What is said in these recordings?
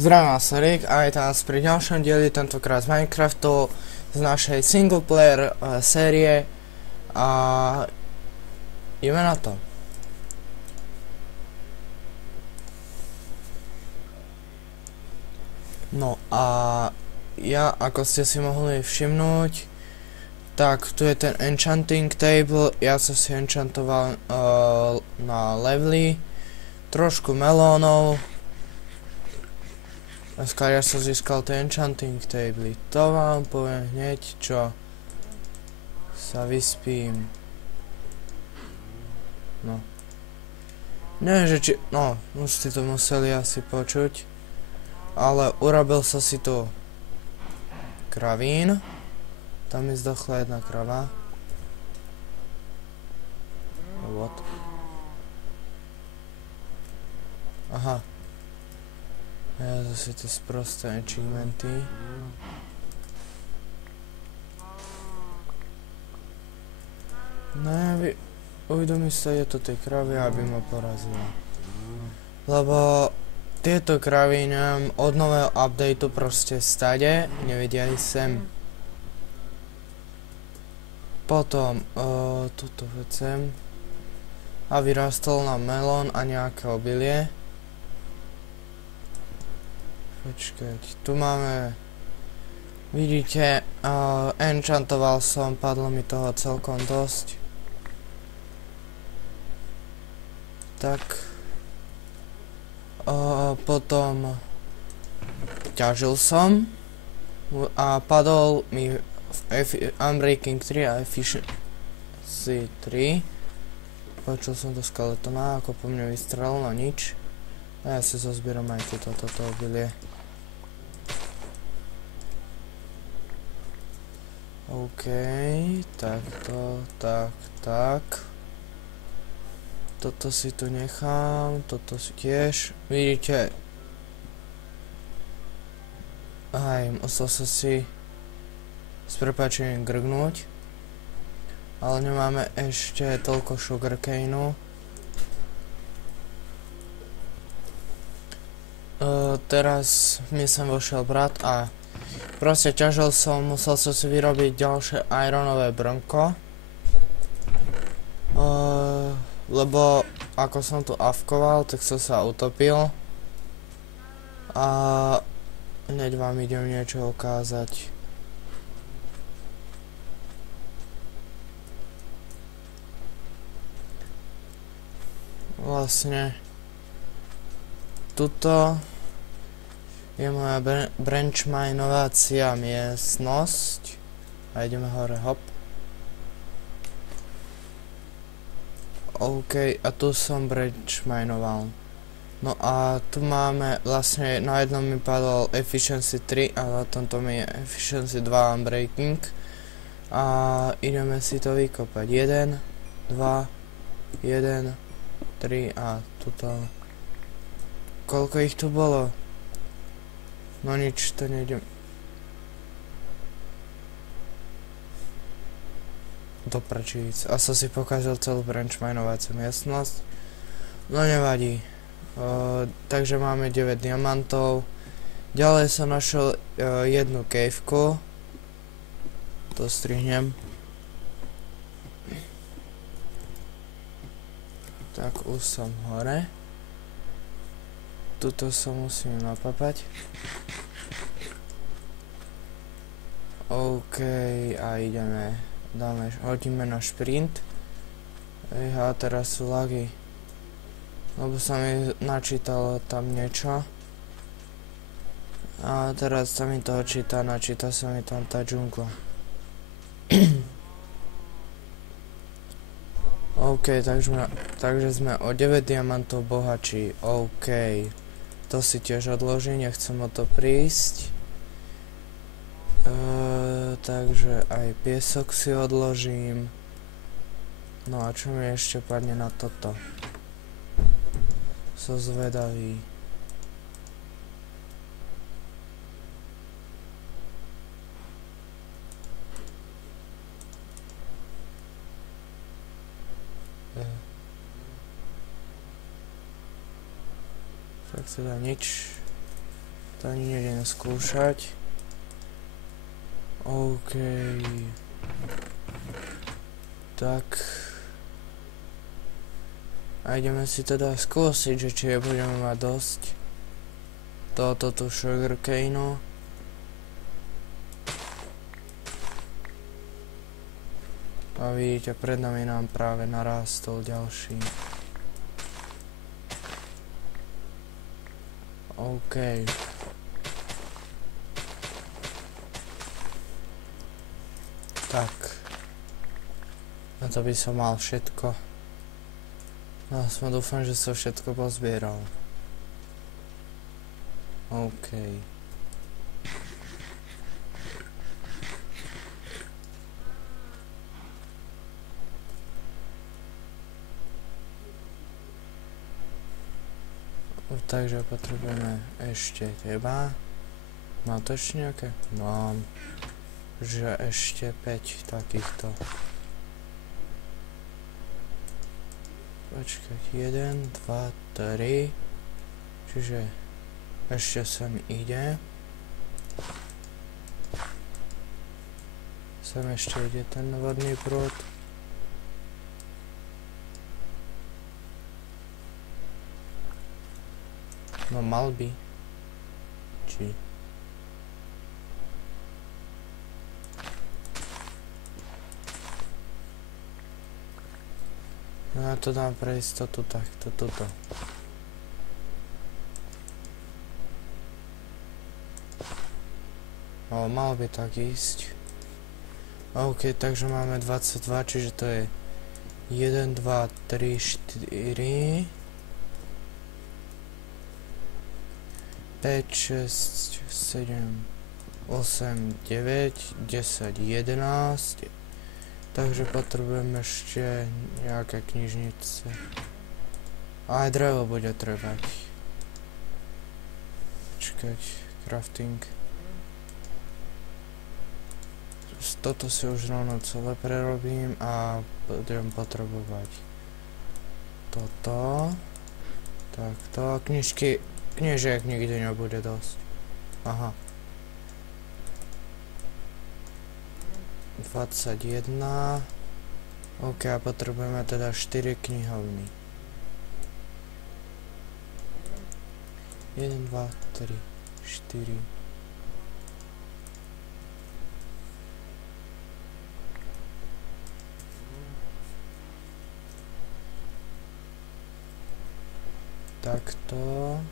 Zdravím vás, Rick, a je nás pri ďalšom dieli, tentokrát z Minecraftu, z našej single player série a ideme na to. No a ja, ako ste si mohli všimnúť, tak tu je ten enchanting table, ja som si enchantoval na levely, trošku melónov. Dneska ja som získal tie enchanting table. To vám poviem hneď, čo sa vyspím. No. Neviem, že či... No, už ste to museli asi počuť. Ale urobil som si tu kravín. Tam mi zdochla jedna krava. What? Aha. Ja zase tie sprosté achievementy. No uvedomí sa je to tej kravy, aby ma porazila. Lebo tieto kravy nám od nového updateu proste stade nevedia ísť sem. Potom tuto vecem a vyrástol nám melón a nejaké obilie. Počkať, tu máme, vidíte, enchantoval som, padlo mi toho celkom dosť. Tak, potom ťažil som a padol mi Unbreaking 3 a Efficiency 3. Počul som do skeletona, ako po mne vystrelil, no nič. A ja si zozbieram aj toto obilie. OK, takto, tak. Toto si tu nechám, toto si tiež. Vidíte? Aj, musel som si s prepáčením grgnúť. Ale nemáme ešte toľko sugarcaneu. Teraz mi sem vošiel brat a proste ťažil som, musel som si vyrobiť ďalšie ironové brnko. Lebo ako som tu avkoval, tak som sa utopil. A hneď vám idem niečo ukázať. Vlastne tuto je moja branch minovacia miestnosť a ideme hore, hop. OK, a tu som branch minoval. No a tu máme, vlastne na jednom mi padol Efficiency 3 a na tomto mi je Efficiency 2 Unbreaking. A ideme si to vykopať. 1, 2, 1, 3 a tuto. Koľko ich tu bolo? No nič, to nejdem. Do prčíc. A som si pokazil celú branch minovaciu miestnosť. No nevadí. Takže máme 9 diamantov. Ďalej som našiel jednu caveku. To strihnem. Tak už som hore. Tuto sa musím napapať. OK, a ideme. Hodíme na šprint. A teraz sú lagy. Lebo sa mi načítalo tam niečo. A teraz sa mi to číta, načíta sa mi tam tá džungla. OK, takže sme o 9 diamantov bohatší. OK. To si tiež odložím, nechcem o to prísť. Takže aj piesok si odložím. No a čo mi ešte padne na toto? Som zvedavý. Tak teda nič. To ani nejdem skúšať. OK. Tak. A ideme si teda skúsiť, že či budeme mať dosť tohoto tu sugarcaneu. A vidíte, pred nami nám práve narástol ďalší. OK. Tak. Na to by som mal všetko. No aspoň dúfam, že som všetko pozbieral. OK. Takže potrebujeme ešte teba. Mám to ešte nejaké? Mám. Že ešte 5 takýchto. Počkať, 1, 2, 3. Čiže ešte sem ide. Sem ešte ide ten vodný prúd. No mal by. Či... No ja to dám pre istotu takto, toto. No mal by tak ísť. OK, takže máme 22, čiže to je 1, 2, 3, 4... 5, 6, 7, 8, 9, 10, 11. Takže potrebujeme ešte nejaké knižnice. A aj drevo bude trebať. Počkať, crafting. Toto si už rovno celé prerobím a budem potrebovať toto. Takto, knižky. Kniežiek nikdy nebude dosť. Aha. 21. OK, a potrebujeme teda 4 knihovny. 1, 2, 3, 4. Takto.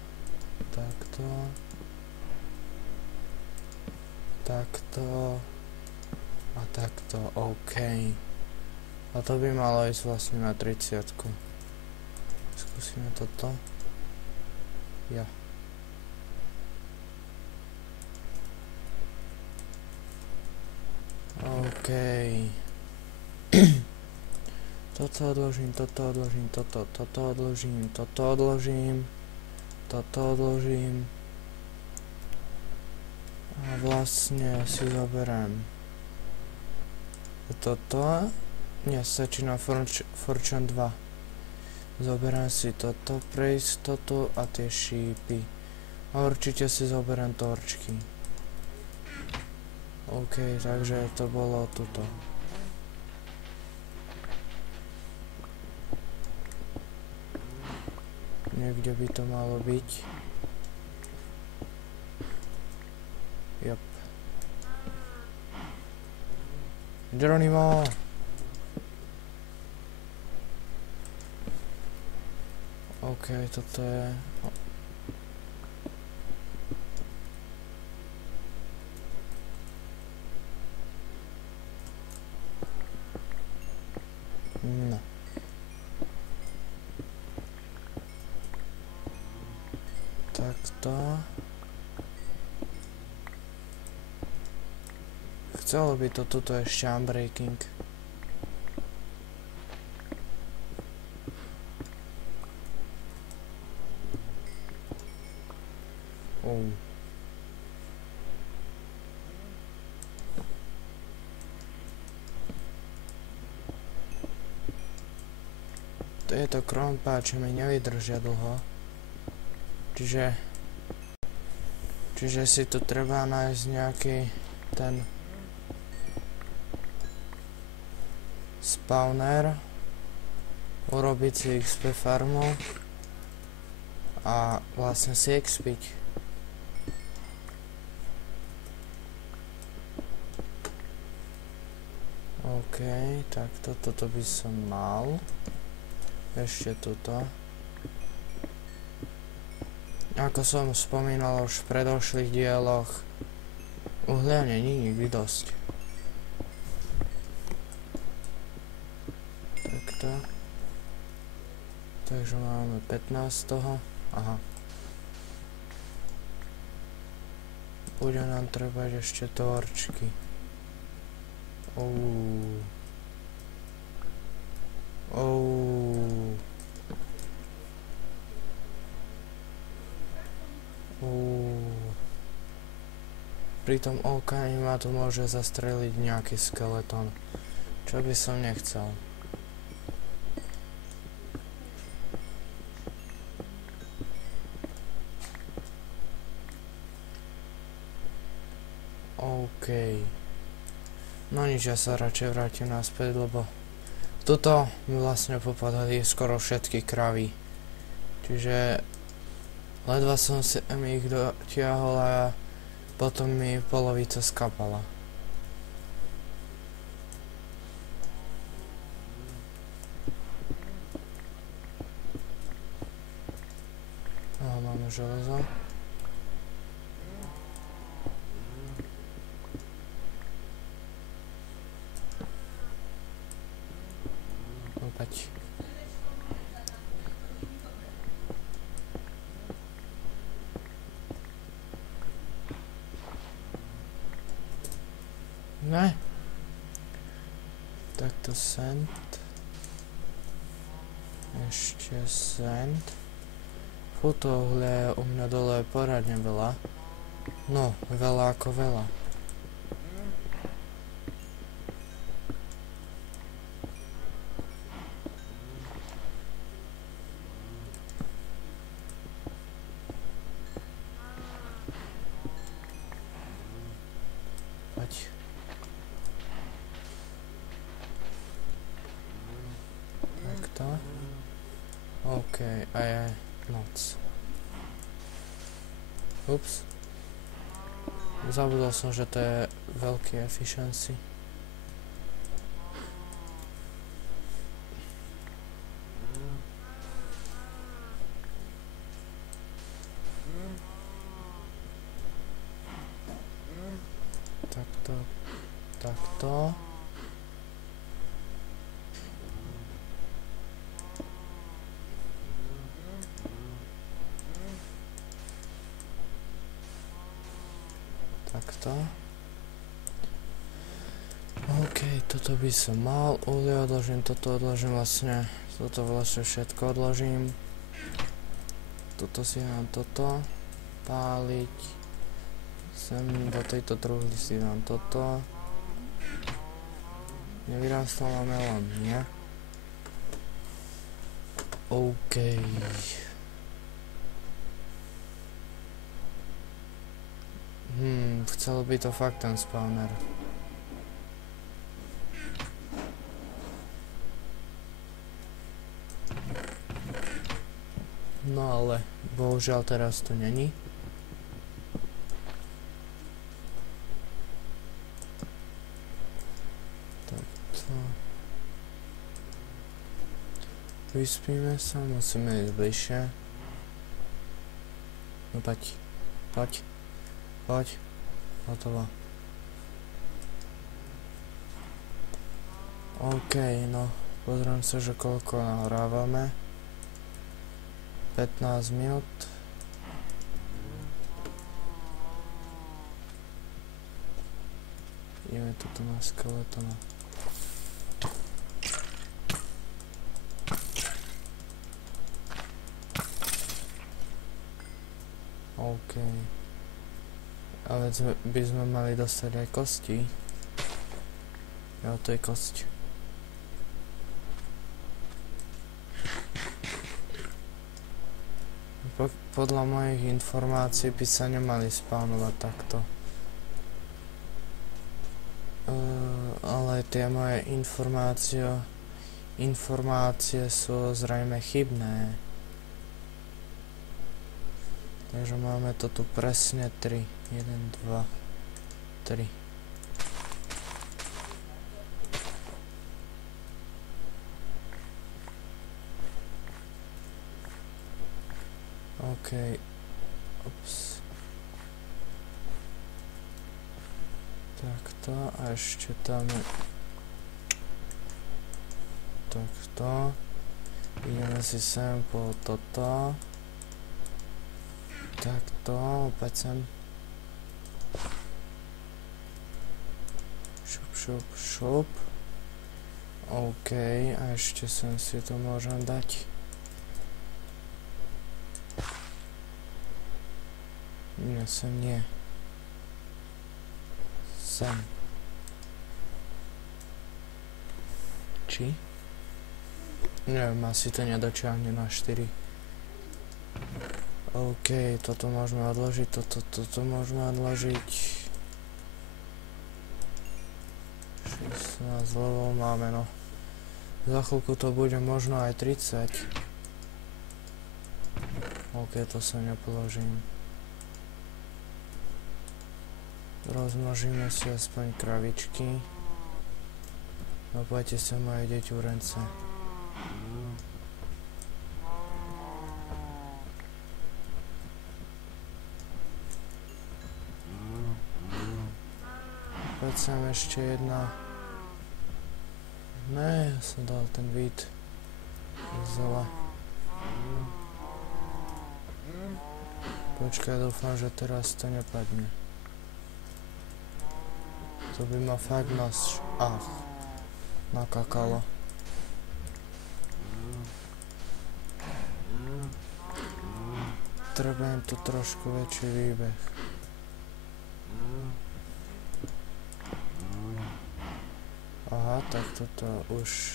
Takto a takto, OK. A to by malo ísť vlastne na 30-ku. Skúsime toto. Ja. OK. Toto odložím, toto odložím, toto odložím, toto odložím. Toto odložím. A vlastne si zoberiem toto. Nie, stačí na Fortune 2. Zoberiem si toto pre istotu a tie šípy. A určite si zoberiem torčky. OK, takže to bolo tuto. Niekde by to malo byť. Jop. Geronimo! OK, toto je... No. Takto. Chcelo by to tuto ešte unbreaking. Tieto krompáče mi nevydržia dlho. Čiže Čiže si tu treba nájsť nejaký ten spawner, urobiť si XP farmu a vlastne si expiť. OK, tak toto by som mal. Ešte tuto. Ako som spomínal už v predošlých dieloch, uhlia není nikdy dosť. Takto. Takže máme 15 toho. Aha. Bude nám trebať ešte torčky. Pritom OK ma tu môže zastreliť nejaký skeleton, čo by som nechcel. OK. No nič, ja sa radšej vrátim naspäť, lebo tuto mi vlastne popadali skoro všetky kravy. Čiže ledva som si ich dotiahol a potom mi polovica skapala. Aha, máme železo. Opäť. Ne. Takto sand. Ešte sand. Fú, to uhlie je u mňa dole poradne veľa. No, veľa ako veľa. Poď. Takto. OK, a je noc. Ups. Zabudol som, že to je veľký efficiency. Takto. Takto. Takto. OK, toto by som mal, uhlie odložím, toto odložím vlastne, toto vlastne všetko odložím. Toto si dám toto, páliť, sem do tejto truhly si dám toto. Nevyrastala melón, nie? OK. Chcel by to fakt ten spawner. No ale, bohužiaľ teraz tu není. Takto. Vyspíme sa, musíme ísť bližšie. No poď, poď, poď. Hotovo. OK, no, pozriem sa, že koľko nahrávame. 15 minút. Ideme toto na skeletona. OK. Ale by sme mali dostať aj kosti. Jo, to je kosť. podľa mojich informácií by sa nemali spawnovať takto. Ale tie moje informácie sú zrejme chybné. Takže máme to tu presne 3. 1, 2, 3. OK. Ups. Takto a ešte tam je takto. Ideme si sem po toto. Takto, opäť sem. Šup, šup, šup. OK, a ešte sem si to môžem dať. Nie, sem nie. Sem. Či? Neviem, asi to nedočiahne na 4. OK, toto môžeme odložiť, toto môžeme odložiť. 16 level máme, no. Za chvíľku to bude možno aj 30. OK, to sa nepoložím. Rozmnožíme si aspoň kravičky. No poďte sa moje deťurence. Poď sem ešte jedna. Ne, ja som dal ten vid. Zela. Počkaj, dúfam, že teraz to nepadne. To by ma fakt nakakalo. Trebujeme tu trošku väčší výbeh. Aha, tak toto už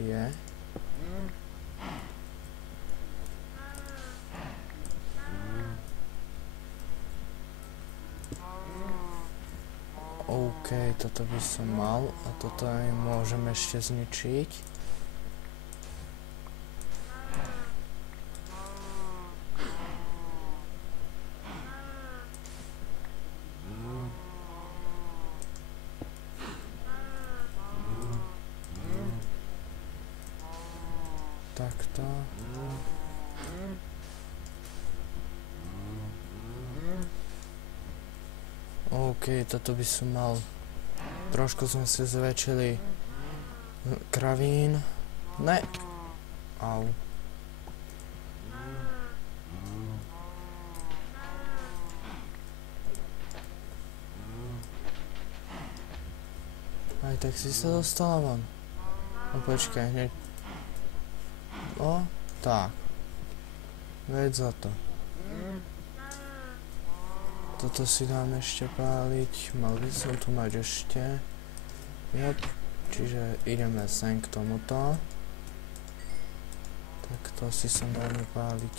je. OK, toto by som mal a toto aj môžem ešte zničiť. Takto. OK, toto by som mal. Trošku sme si zväčšili kravín. Ne. Au. Aj tak si sa dostala von. No počkaj, hneď. O, tak. Veď za to. Toto si dám ešte páliť. Mal by som tu mať ešte. Jop. Čiže ideme sem k tomuto. Tak to si som dáme páliť.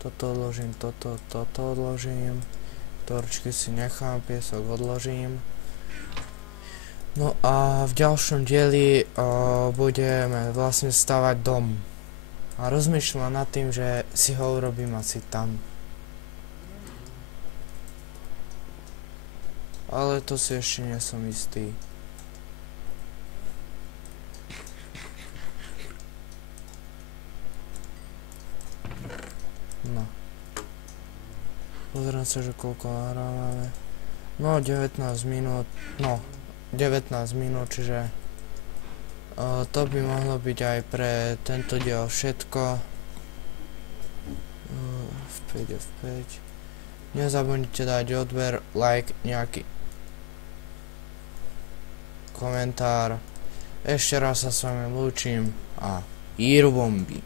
Toto odložím, toto odložím. Torčky si nechám, piesok odložím. No a v ďalšom dieli budeme vlastne stavať dom. A rozmýšľam nad tým, že si ho urobím asi tam. Ale to si ešte nie som istý. No. Pozriem sa, že koľko nahrávame. No, 19 minút. No, 19 minút, čiže to by mohlo byť aj pre tento diel všetko. F5. Nezabudnite dať odber, like, nejaký komentár. Ešte raz sa s vami lúčim a Íru bomby.